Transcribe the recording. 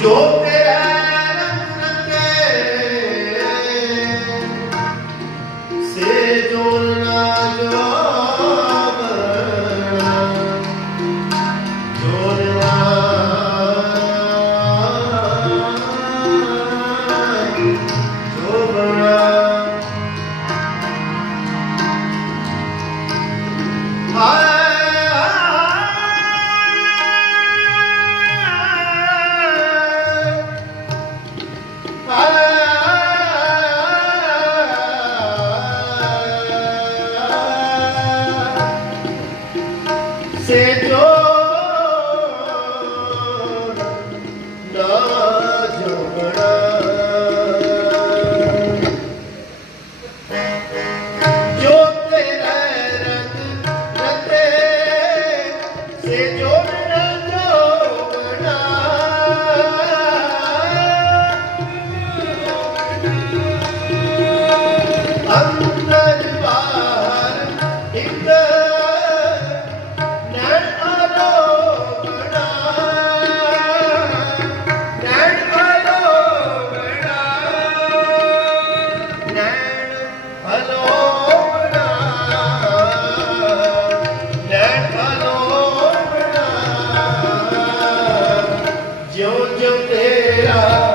ਜੋ ਤੇਰਾ ਰੰਗ ਰੰਗੇ ਸੇ ਜੋ ਨਾ I से जो जो तेरा रंग रंगे से जो तेरा